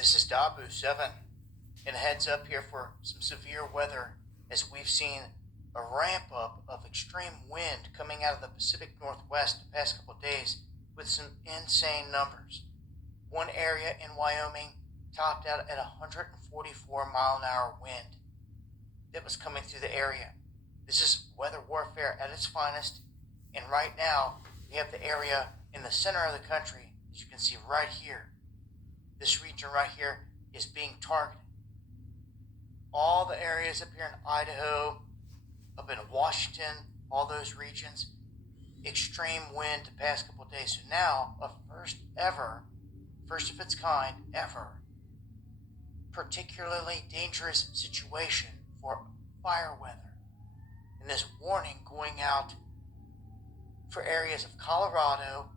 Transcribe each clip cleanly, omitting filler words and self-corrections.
This is Dabu 7, and heads up here for some severe weather as we've seen a ramp up of extreme wind coming out of the Pacific Northwest the past couple of days with some insane numbers. One area in Wyoming topped out at 144-mile-an-hour wind that was coming through the area. This is weather warfare at its finest, and right now we have the area in the center of the country, as you can see right here. This region right here is being targeted. All the areas up here in Idaho, up in Washington, all those regions, extreme wind the past couple of days. So now, a first of its kind ever, particularly dangerous situation for fire weather. And this warning going out for areas of Colorado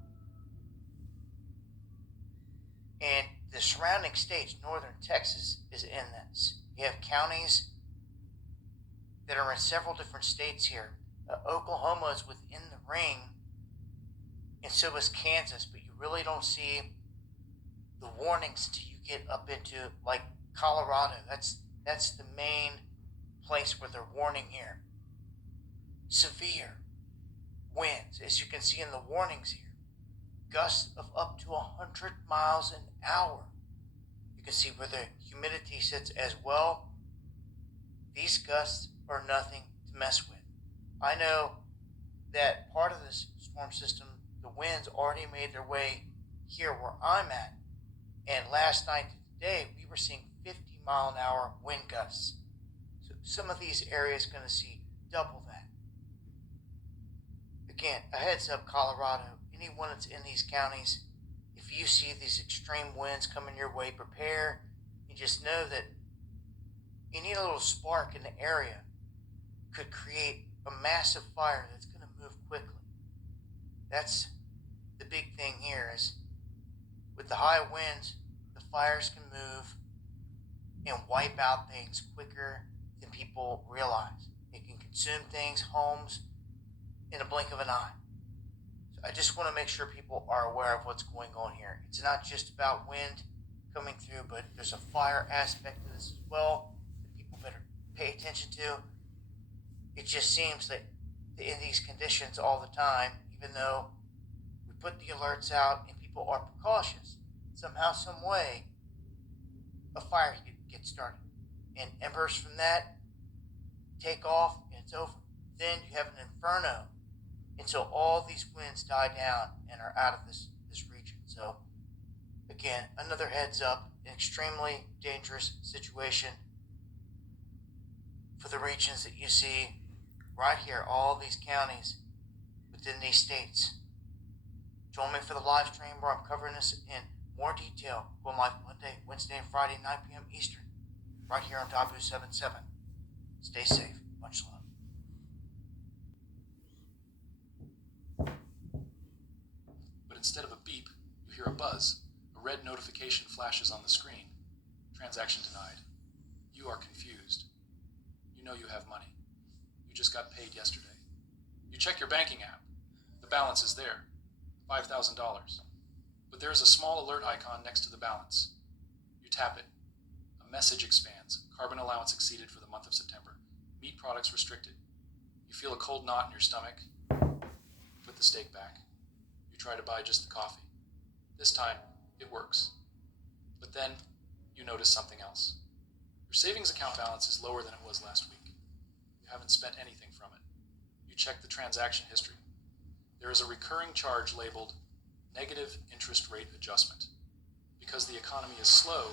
and the surrounding states. Northern Texas is in this. You have counties that are in several different states here. Oklahoma is within the ring, and so is Kansas, but you really don't see the warnings until you get up into like Colorado. That's the main place where they're warning here. Severe winds, as you can see in the warnings here. Gusts of up to 100 miles an hour. You can see where the humidity sits as well. These gusts are nothing to mess with. I know that part of this storm system, the winds already made their way here where I'm at. And last night to today, we were seeing 50-mile-an-hour wind gusts. So some of these areas are going to see double that. Again, a heads up, Colorado. Anyone that's in these counties, if you see these extreme winds coming your way, prepare and just know that any little spark in the area could create a massive fire that's going to move quickly. That's the big thing here is with the high winds, the fires can move and wipe out things quicker than people realize. It can consume things, homes, in a blink of an eye. I just want to make sure people are aware of what's going on here. It's not just about wind coming through, but there's a fire aspect to this as well that people better pay attention to. It just seems that in these conditions all the time, even though we put the alerts out and people are precautious, somehow, some way, a fire gets started. And embers from that take off and it's over. Then you have an inferno until all these winds die down and are out of this region. So again, another heads up, an extremely dangerous situation for the regions that you see right here, all these counties within these states. Join me for the live stream where I'm covering this in more detail. Going live Monday, Wednesday, and Friday, 9 p.m. Eastern, right here on Dabu 77. Stay safe. Much love. Instead of a beep, you hear a buzz. A red notification flashes on the screen. Transaction denied. You are confused. You know you have money. You just got paid yesterday. You check your banking app. The balance is there, $5,000. But there is a small alert icon next to the balance. You tap it. A message expands. Carbon allowance exceeded for the month of September. Meat products restricted. You feel a cold knot in your stomach. Put the steak back. You try to buy just the coffee. This time, it works. But then, you notice something else. Your savings account balance is lower than it was last week. You haven't spent anything from it. You check the transaction history. There is a recurring charge labeled negative interest rate adjustment. Because the economy is slow,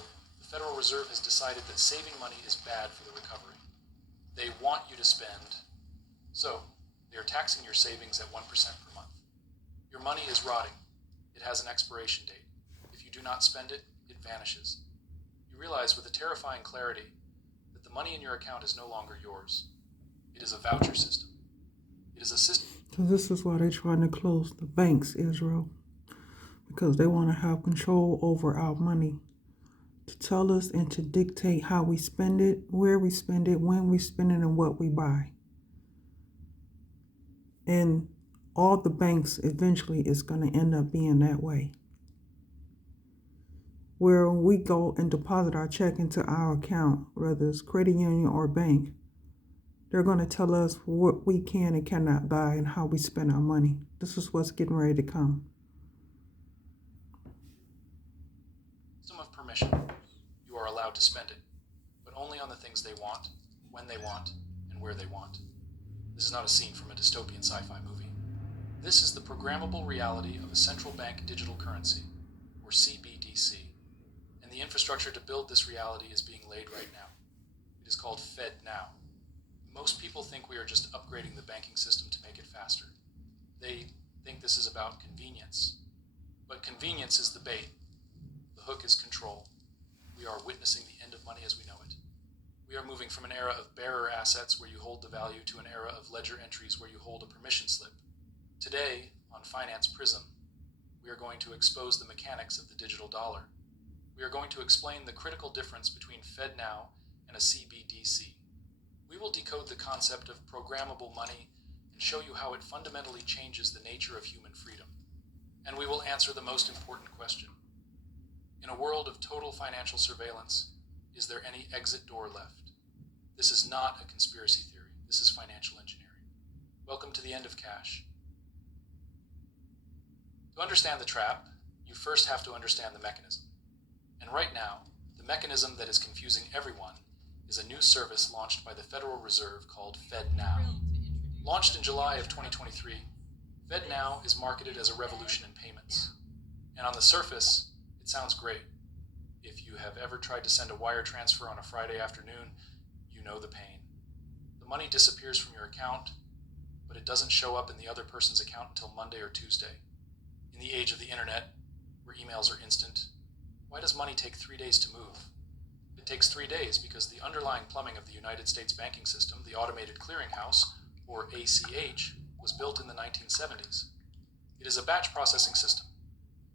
the Federal Reserve has decided that saving money is bad for the recovery. They want you to spend, so they are taxing your savings at 1% per month. Your money is rotting. It has an expiration date. If you do not spend it, it vanishes. You realize with a terrifying clarity that the money in your account is no longer yours. It is a voucher system. It is a system. So this is why they're trying to close the banks, Israel, because they want to have control over our money, to tell us and to dictate how we spend it, where we spend it, when we spend it, and what we buy. And all the banks eventually is going to end up being that way. where we go and deposit our check into our account, whether it's credit union or bank. They're going to tell us what we can and cannot buy and how we spend our money. This is what's getting ready to come. System of permission. You are allowed to spend it, but only on the things they want, when they want, and where they want. This is not a scene from a dystopian sci-fi movie. This is the programmable reality of a central bank digital currency, or CBDC, and the infrastructure to build this reality is being laid right now. It is called FedNow. Most people think we are just upgrading the banking system to make it faster. They think this is about convenience. But convenience is the bait. The hook is control. We are witnessing the end of money as we know it. We are moving from an era of bearer assets where you hold the value to an era of ledger entries where you hold a permission slip. Today, on Finance Prism, we are going to expose the mechanics of the digital dollar. We are going to explain the critical difference between FedNow and a CBDC. We will decode the concept of programmable money and show you how it fundamentally changes the nature of human freedom. And we will answer the most important question. In a world of total financial surveillance, is there any exit door left? This is not a conspiracy theory. This is financial engineering. Welcome to the end of cash. To understand the trap, you first have to understand the mechanism. And right now, the mechanism that is confusing everyone is a new service launched by the Federal Reserve called FedNow. Launched in July of 2023, FedNow is marketed as a revolution in payments. And on the surface, it sounds great. If you have ever tried to send a wire transfer on a Friday afternoon, you know the pain. The money disappears from your account, but it doesn't show up in the other person's account until Monday or Tuesday. In the age of the internet, where emails are instant, why does money take 3 days to move? It takes 3 days because the underlying plumbing of the United States banking system, the Automated Clearinghouse, or ACH, was built in the 1970s. It is a batch processing system.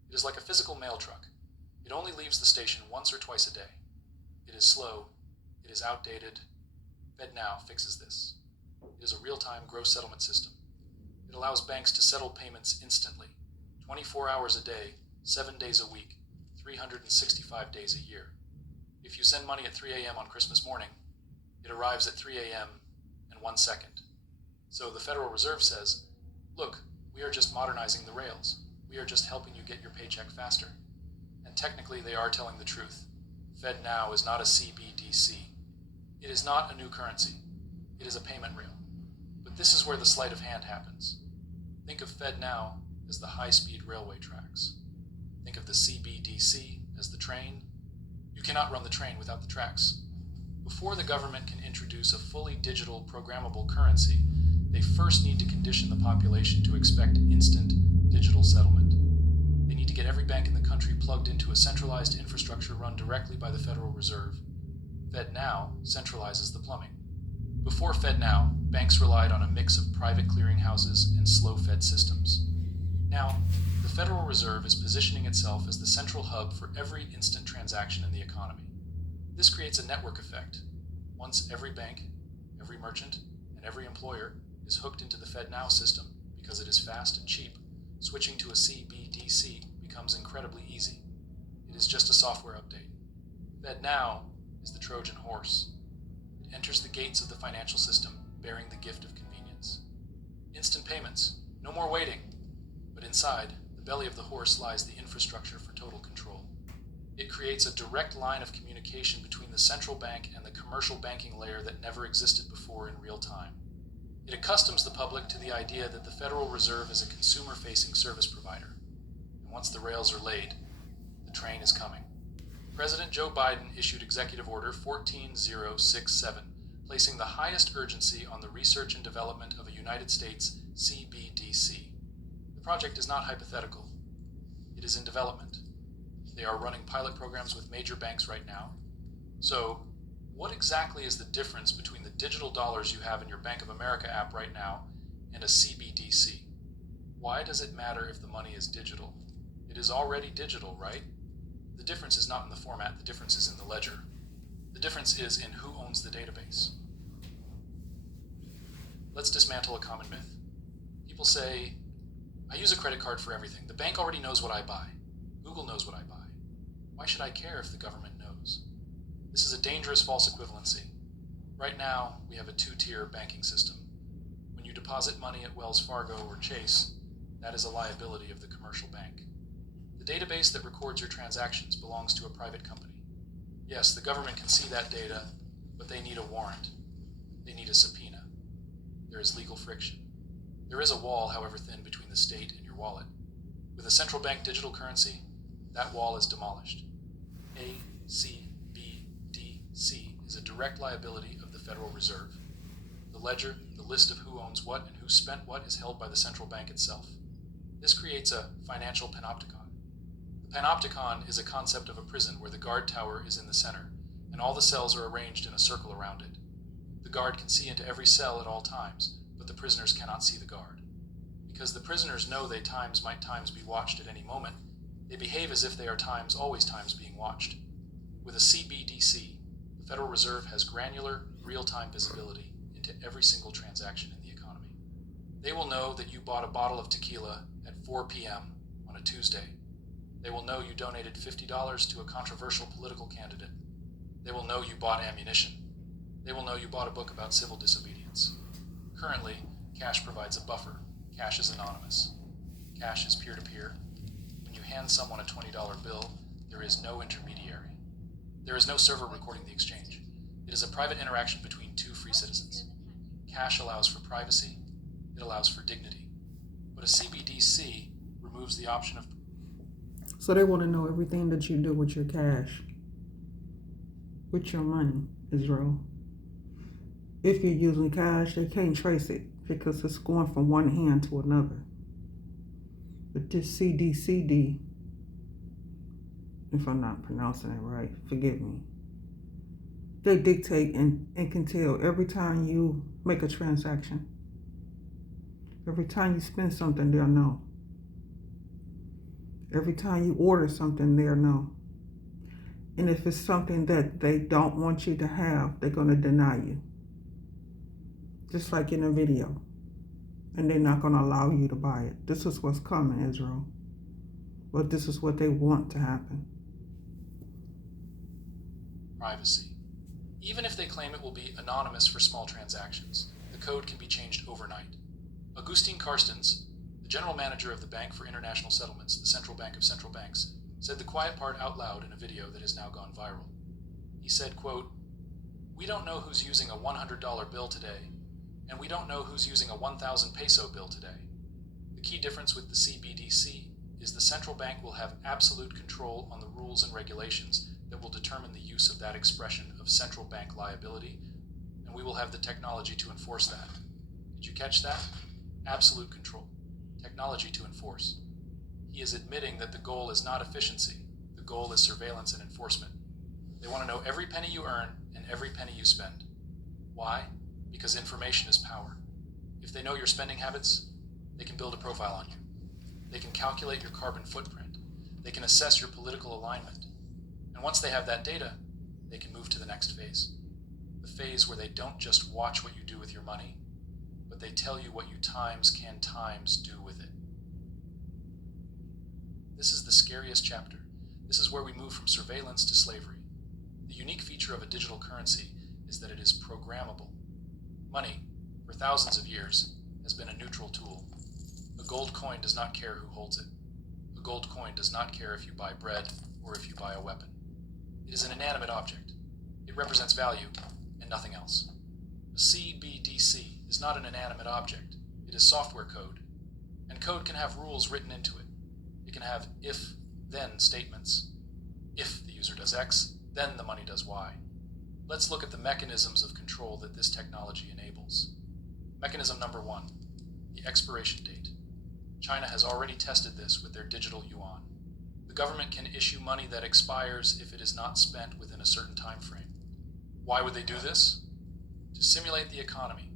It is like a physical mail truck. It only leaves the station once or twice a day. It is slow. It is outdated. FedNow fixes this. It is a real-time gross settlement system. It allows banks to settle payments instantly, 24 hours a day, 7 days a week, 365 days a year. If you send money at 3 a.m. on Christmas morning, it arrives at 3 a.m. and 1 second. So the Federal Reserve says, look, we are just modernizing the rails. We are just helping you get your paycheck faster. And technically they are telling the truth. FedNow is not a CBDC. It is not a new currency. It is a payment rail. But this is where the sleight of hand happens. Think of FedNow as the high-speed railway tracks. Think of the CBDC as the train. You cannot run the train without the tracks. Before the government can introduce a fully digital programmable currency, they first need to condition the population to expect instant digital settlement. They need to get every bank in the country plugged into a centralized infrastructure run directly by the Federal Reserve. FedNow centralizes the plumbing. Before FedNow, banks relied on a mix of private clearinghouses and slow-fed systems. Now, the Federal Reserve is positioning itself as the central hub for every instant transaction in the economy. This creates a network effect. Once every bank, every merchant, and every employer is hooked into the FedNow system because it is fast and cheap, switching to a CBDC becomes incredibly easy. It is just a software update. FedNow is the Trojan horse. It enters the gates of the financial system bearing the gift of convenience. Instant payments, no more waiting. But inside, the belly of the horse lies the infrastructure for total control. It creates a direct line of communication between the central bank and the commercial banking layer that never existed before in real time. It accustoms the public to the idea that the Federal Reserve is a consumer-facing service provider. And once the rails are laid, the train is coming. President Joe Biden issued Executive Order 14067, placing the highest urgency on the research and development of a United States CBDC. The project is not hypothetical. It is in development. They are running pilot programs with major banks right now. So, what exactly is the difference between the digital dollars you have in your Bank of America app right now and a CBDC? Why does it matter if the money is digital? It is already digital, right? The difference is not in the format, the difference is in the ledger. The difference is in who owns the database. Let's dismantle a common myth. People say, I use a credit card for everything. The bank already knows what I buy. Google knows what I buy. Why should I care if the government knows? This is a dangerous false equivalency. Right now, we have a two-tier banking system. When you deposit money at Wells Fargo or Chase, that is a liability of the commercial bank. The database that records your transactions belongs to a private company. Yes, the government can see that data, but they need a warrant. They need a subpoena. There is legal friction. There is a wall, however thin, between the state and your wallet. With a central bank digital currency, that wall is demolished. ACBDC is a direct liability of the Federal Reserve. The ledger, the list of who owns what and who spent what, is held by the central bank itself. This creates a financial panopticon. The panopticon is a concept of a prison where the guard tower is in the center, and all the cells are arranged in a circle around it. The guard can see into every cell at all times, but the prisoners cannot see the guard. Because the prisoners know they might be watched at any moment, they behave as if they are always being watched. With a CBDC, the Federal Reserve has granular, real-time visibility into every single transaction in the economy. They will know that you bought a bottle of tequila at 4 p.m. on a Tuesday. They will know you donated $50 to a controversial political candidate. They will know you bought ammunition. They will know you bought a book about civil disobedience. Currently, cash provides a buffer. Cash is anonymous. Cash is peer-to-peer. When you hand someone a $20 bill, there is no intermediary. There is no server recording the exchange. It is a private interaction between two free citizens. Cash allows for privacy. It allows for dignity. But a CBDC removes the option of... So they want to know everything that you do with your cash, with your money, Israel. If you're using cash, they can't trace it because it's going from one hand to another. But this CDCD, if I'm not pronouncing it right, forgive me, they dictate and can tell every time you make a transaction. Every time you spend something, they'll know. Every time you order something, they'll know. And if it's something that they don't want you to have, they're going to deny you. Just like in a video. And they're not going to allow you to buy it. This is what's coming, Israel. But this is what they want to happen. Privacy. Even if they claim it will be anonymous for small transactions, the code can be changed overnight. Augustine Carstens, the general manager of the Bank for International Settlements, the central bank of central banks, said the quiet part out loud in a video that has now gone viral. He said, quote, "We don't know who's using a $100 bill today, and we don't know who's using a 1,000 peso bill today. The key difference with the CBDC is the central bank will have absolute control on the rules and regulations that will determine the use of that expression of central bank liability, and we will have the technology to enforce that." Did you catch that? Absolute control. Technology to enforce. He is admitting that the goal is not efficiency. The goal is surveillance and enforcement. They want to know every penny you earn and every penny you spend. Why? Because information is power. If they know your spending habits, they can build a profile on you. They can calculate your carbon footprint. They can assess your political alignment. And once they have that data, they can move to the next phase. The phase where they don't just watch what you do with your money, but they tell you what you can do with it. This is the scariest chapter. This is where we move from surveillance to slavery. The unique feature of a digital currency is that it is programmable. Money, for thousands of years, has been a neutral tool. A gold coin does not care who holds it. A gold coin does not care if you buy bread or if you buy a weapon. It is an inanimate object. It represents value and nothing else. A CBDC is not an inanimate object. It is software code. And code can have rules written into it. It can have if-then statements. If the user does X, then the money does Y. Let's look at the mechanisms of control that this technology enables. Mechanism number 1, the expiration date. China has already tested this with their digital yuan. The government can issue money that expires if it is not spent within a certain time frame. Why would they do this? To simulate the economy.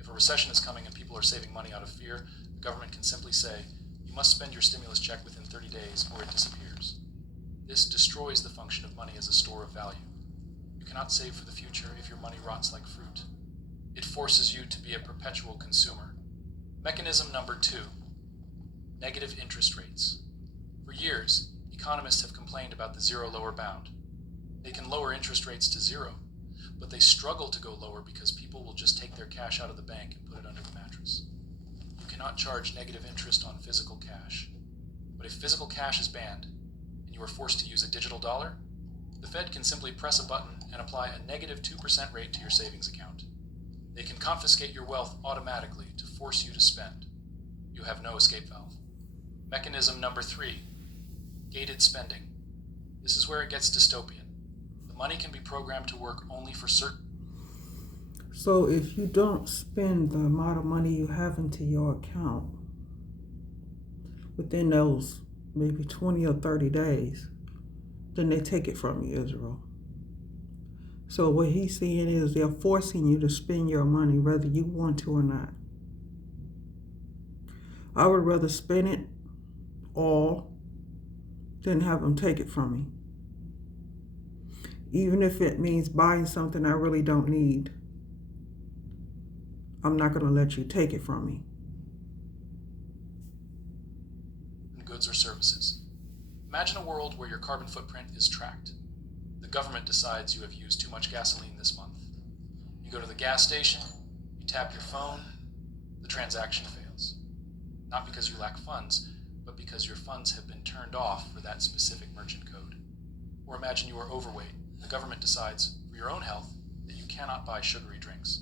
If a recession is coming and people are saving money out of fear, the government can simply say, "You must spend your stimulus check within 30 days or it disappears." This destroys the function of money as a store of value. You cannot save for the future if your money rots like fruit. It forces you to be a perpetual consumer. Mechanism number 2, negative interest rates. For years, Economists have complained about the zero lower bound. They can lower interest rates to zero, but they struggle to go lower because people will just take their cash out of the bank and put it under the mattress. You cannot charge negative interest on physical cash. But if physical cash is banned, and you are forced to use a digital dollar, the Fed can simply press a button and apply a negative 2% rate to your savings account. They can confiscate your wealth automatically to force you to spend. You have no escape valve. Mechanism number 3, gated spending. This is where it gets dystopian. The money can be programmed to work only for certain. So if you don't spend the amount of money you have into your account within those maybe 20 or 30 days, then they take it from you, Israel. So what he's saying is they're forcing you to spend your money whether you want to or not. I would rather spend it all than have them take it from me. Even if it means buying something I really don't need, I'm not going to let you take it from me. Goods or services. Imagine a world where your carbon footprint is tracked. The government decides you have used too much gasoline this month. You go to the gas station, you tap your phone, the transaction fails. Not because you lack funds, but because your funds have been turned off for that specific merchant code. Or imagine you are overweight. The government decides, for your own health, that you cannot buy sugary drinks.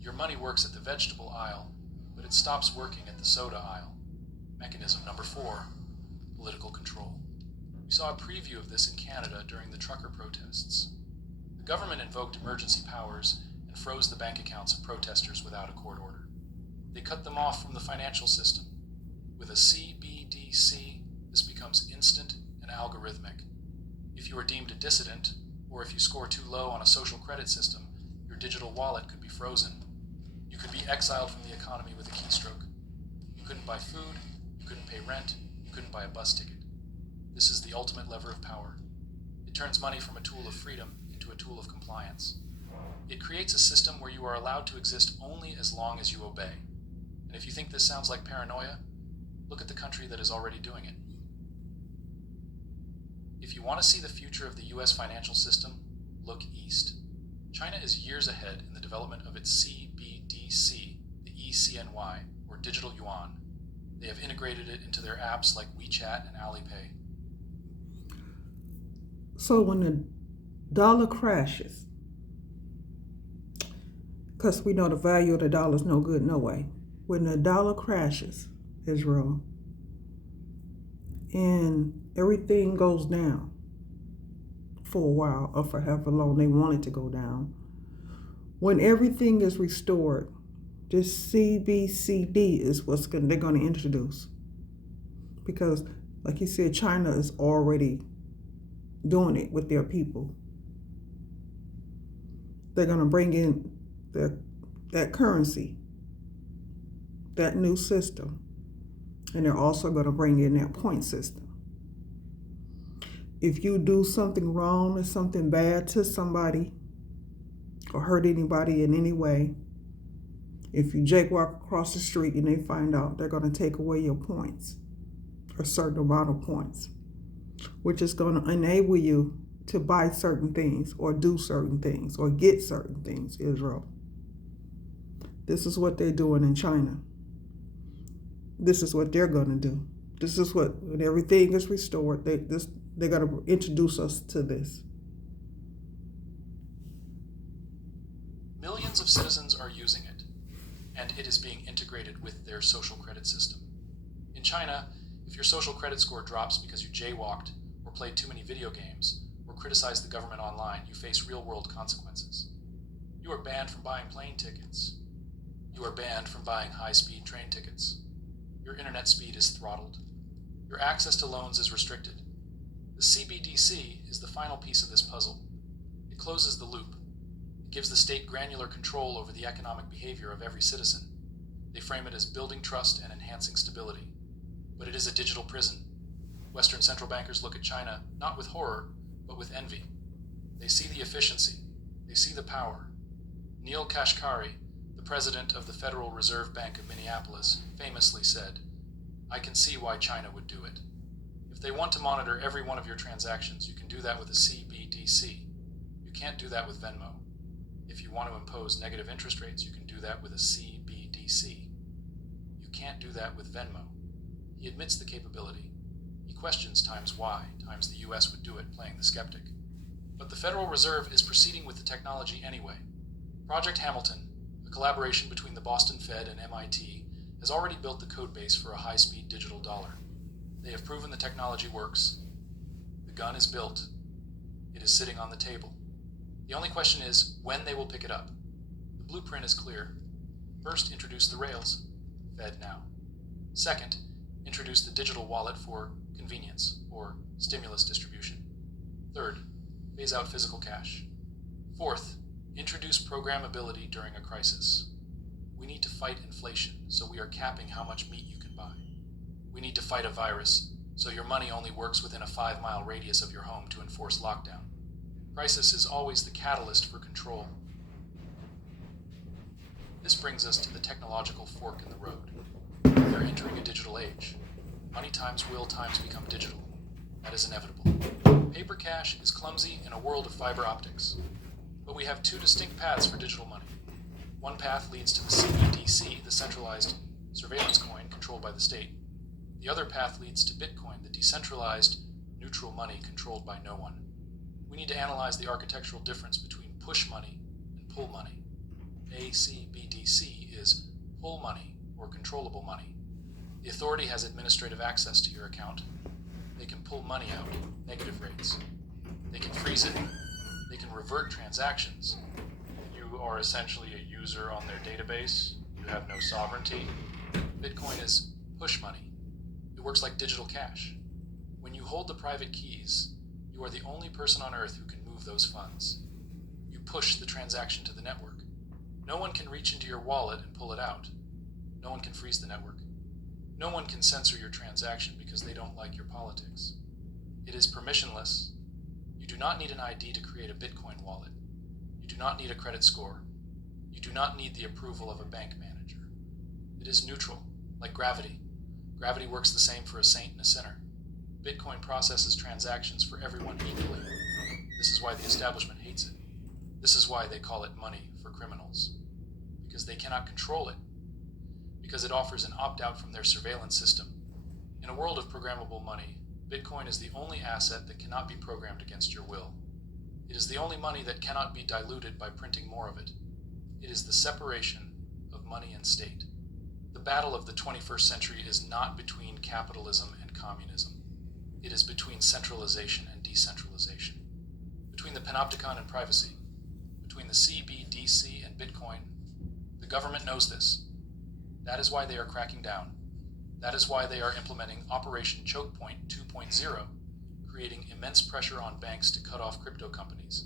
Your money works at the vegetable aisle, but it stops working at the soda aisle. Mechanism number 4, political control. We saw a preview of this in Canada during the trucker protests. The government invoked emergency powers and froze the bank accounts of protesters without a court order. They cut them off from the financial system. With a CBDC, this becomes instant and algorithmic. If you are deemed a dissident, or if you score too low on a social credit system, your digital wallet could be frozen. You could be exiled from the economy with a keystroke. You couldn't buy food, you couldn't pay rent, you couldn't buy a bus ticket. This is the ultimate lever of power. It turns money from a tool of freedom into a tool of compliance. It creates a system where you are allowed to exist only as long as you obey. And if you think this sounds like paranoia, look at the country that is already doing it. If you want to see the future of the US financial system, look east. China is years ahead in the development of its CBDC, the eCNY, or digital yuan. They have integrated it into their apps like WeChat and Alipay. So when the dollar crashes, because we know the value of the dollar is no good no way. When the dollar crashes, Israel, and everything goes down for a while or for however long they want it to go down, when everything is restored, this CBCD is what they're going to introduce. Because, like you said, China is already doing it with their people. They're going to bring in that currency, that new system, and they're also going to bring in that point system. If you do something wrong or something bad to somebody or hurt anybody in any way, if you jaywalk across the street and they find out, they're going to take away your points, a certain amount of points, which is going to enable you to buy certain things or do certain things or get certain things, Israel. This is what they're doing in China. This is what they're going to do. This is what, when everything is restored, they're going to introduce us to this. Millions of citizens are using it, and it is being integrated with their social credit system. In China, if your social credit score drops because you jaywalked or played too many video games or criticized the government online, you face real-world consequences. You are banned from buying plane tickets. You are banned from buying high-speed train tickets. Your internet speed is throttled. Your access to loans is restricted. The CBDC is the final piece of this puzzle. It closes the loop. It gives the state granular control over the economic behavior of every citizen. They frame it as building trust and enhancing stability. But it is a digital prison. Western central bankers look at China not with horror, but with envy. They see the efficiency. They see the power. Neil Kashkari, the president of the Federal Reserve Bank of Minneapolis, famously said, "I can see why China would do it. If they want to monitor every one of your transactions, you can do that with a CBDC. You can't do that with Venmo. If you want to impose negative interest rates, you can do that with a CBDC. You can't do that with Venmo. He admits the capability. He questions times why, times the US would do it, playing the skeptic. But the Federal Reserve is proceeding with the technology anyway. Project Hamilton, a collaboration between the Boston Fed and MIT, has already built the code base for a high-speed digital dollar. They have proven the technology works. The gun is built. It is sitting on the table. The only question is when they will pick it up. The blueprint is clear. First, introduce the rails. Fed now. Second, introduce the digital wallet for convenience or stimulus distribution. Third, phase out physical cash. Fourth, introduce programmability during a crisis. We need to fight inflation, so we are capping how much meat you can buy. We need to fight a virus, so your money only works within a 5-mile radius of your home to enforce lockdown. Crisis is always the catalyst for control. This brings us to the technological fork in the road. We are entering a digital age. Money times will times become digital. That is inevitable. Paper cash is clumsy in a world of fiber optics. But we have two distinct paths for digital money. One path leads to the CBDC, the centralized surveillance coin controlled by the state. The other path leads to Bitcoin, the decentralized, neutral money controlled by no one. We need to analyze the architectural difference between push money and pull money. ACBDC is pull money or controllable money. The authority has administrative access to your account. They can pull money out, negative rates. They can freeze it. They can revert transactions. You are essentially a user on their database. You have no sovereignty. Bitcoin is push money. It works like digital cash. When you hold the private keys, you are the only person on earth who can move those funds. You push the transaction to the network. No one can reach into your wallet and pull it out. No one can freeze the network. No one can censor your transaction because they don't like your politics. It is permissionless. You do not need an ID to create a Bitcoin wallet. You do not need a credit score. You do not need the approval of a bank manager. It is neutral, like gravity. Gravity works the same for a saint and a sinner. Bitcoin processes transactions for everyone equally. This is why the establishment hates it. This is why they call it money for criminals. Because they cannot control it. Because it offers an opt-out from their surveillance system. In a world of programmable money, Bitcoin is the only asset that cannot be programmed against your will. It is the only money that cannot be diluted by printing more of it. It is the separation of money and state. The battle of the 21st century is not between capitalism and communism. It is between centralization and decentralization. Between the panopticon and privacy. Between the CBDC and Bitcoin. The government knows this. That is why they are cracking down. That is why they are implementing Operation Choke Point 2.0, creating immense pressure on banks to cut off crypto companies.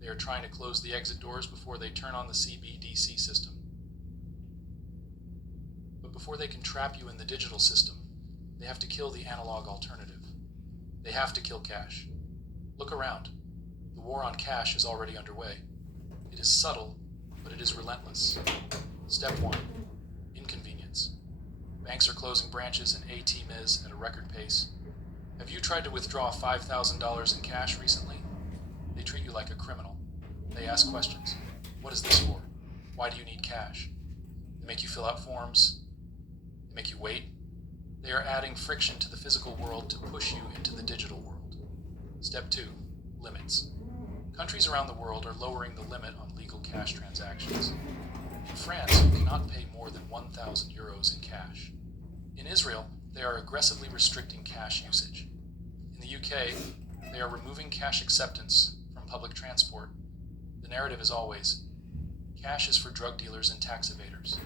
They are trying to close the exit doors before they turn on the CBDC system. But before they can trap you in the digital system, they have to kill the analog alternative. They have to kill cash. Look around. The war on cash is already underway. It is subtle, but it is relentless. Step 1. Inconvenience. Banks are closing branches and ATMs at a record pace. Have you tried to withdraw $5,000 in cash recently? They treat you like a criminal. They ask questions. What is this for? Why do you need cash? They make you fill out forms. They make you wait. They are adding friction to the physical world to push you into the digital world. Step 2. Limits. Countries around the world are lowering the limit on legal cash transactions. In France, you cannot pay more than 1,000 euros in cash. In Israel, they are aggressively restricting cash usage. In the UK, they are removing cash acceptance from public transport. The narrative is always, cash is for drug dealers and tax evaders.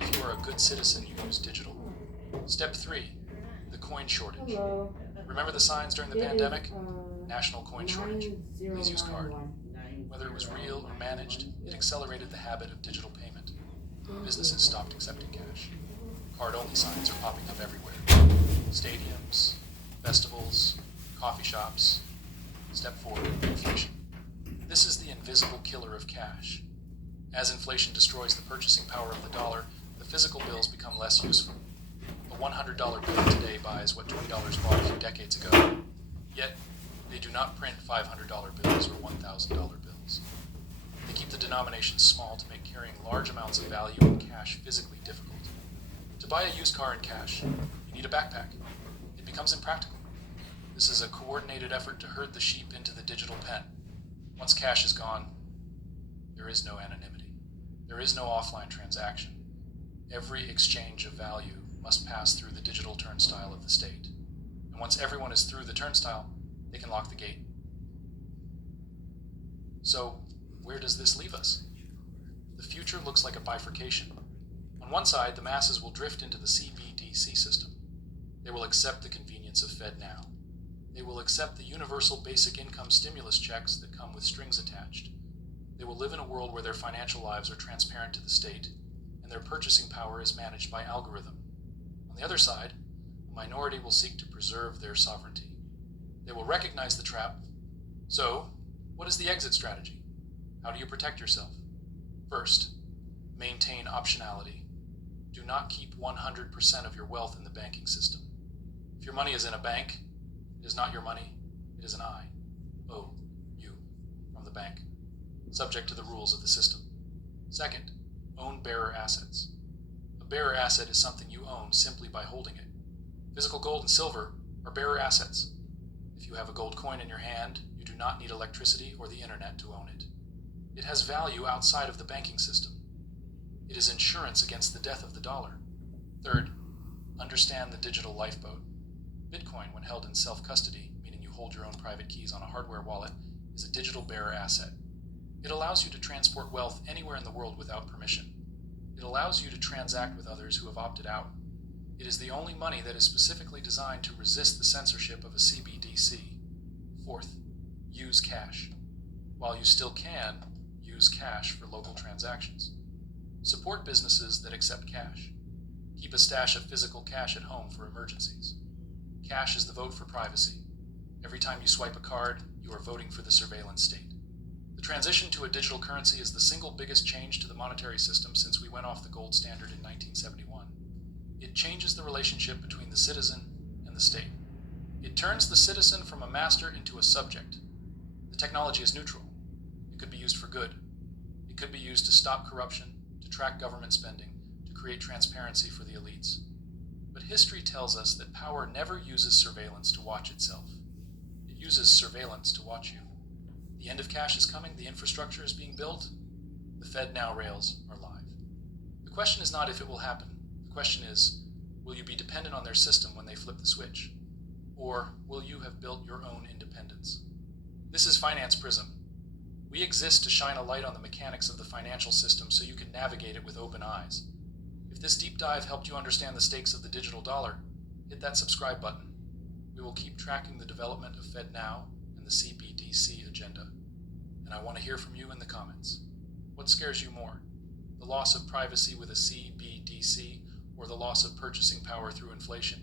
If you are a good citizen, you use digital. Step 3, the coin shortage. Hello. Remember the signs during the It is, pandemic? National coin shortage. Please use card. 90919. Whether it was real or managed, it accelerated the habit of digital payment. Businesses stopped accepting cash. Card-only signs are popping up everywhere. Stadiums, festivals, coffee shops. Step 4, inflation. This is the invisible killer of cash. As inflation destroys the purchasing power of the dollar, the physical bills become less useful. A $100 bill today buys what $20 bought a few decades ago, yet they do not print $500 bills or $1,000 bills. They keep the denominations small to make carrying large amounts of value in cash physically difficult. To buy a used car in cash, you need a backpack. It becomes impractical. This is a coordinated effort to herd the sheep into the digital pen. Once cash is gone, there is no anonymity. There is no offline transaction. Every exchange of value must pass through the digital turnstile of the state. And once everyone is through the turnstile, they can lock the gate. So, where does this leave us? The future looks like a bifurcation. On one side, the masses will drift into the CBDC system. They will accept the convenience of FedNow. They will accept the universal basic income stimulus checks that come with strings attached. They will live in a world where their financial lives are transparent to the state, and their purchasing power is managed by algorithm. On the other side, a minority will seek to preserve their sovereignty. They will recognize the trap. So, what is the exit strategy? How do you protect yourself? First, maintain optionality. Do not keep 100% of your wealth in the banking system. If your money is in a bank, it is not your money, it is an IOU from the bank, subject to the rules of the system. Second, own bearer assets. A bearer asset is something you own simply by holding it. Physical gold and silver are bearer assets. If you have a gold coin in your hand, you do not need electricity or the internet to own it. It has value outside of the banking system. It is insurance against the death of the dollar. Third, understand the digital lifeboat. Bitcoin, when held in self-custody, meaning you hold your own private keys on a hardware wallet, is a digital bearer asset. It allows you to transport wealth anywhere in the world without permission. It allows you to transact with others who have opted out. It is the only money that is specifically designed to resist the censorship of a CBDC. Fourth, use cash. While you still can, use cash for local transactions. Support businesses that accept cash. Keep a stash of physical cash at home for emergencies. Cash is the vote for privacy. Every time you swipe a card, you are voting for the surveillance state. The transition to a digital currency is the single biggest change to the monetary system since we went off the gold standard in 1971. It changes the relationship between the citizen and the state. It turns the citizen from a master into a subject. The technology is neutral. It could be used for good. It could be used to stop corruption, to track government spending, to create transparency for the elites. But history tells us that power never uses surveillance to watch itself. It uses surveillance to watch you. The end of cash is coming, the infrastructure is being built, the FedNow rails are live. The question is not if it will happen. The question is, will you be dependent on their system when they flip the switch? Or will you have built your own independence? This is Finance Prism. We exist to shine a light on the mechanics of the financial system so you can navigate it with open eyes. If this deep dive helped you understand the stakes of the digital dollar, hit that subscribe button. We will keep tracking the development of FedNow and the CBDC agenda. And I want to hear from you in the comments. What scares you more? The loss of privacy with a CBDC or the loss of purchasing power through inflation?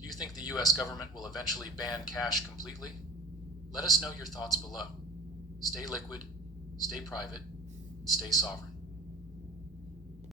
Do you think the US government will eventually ban cash completely? Let us know your thoughts below. Stay liquid, stay private, and stay sovereign.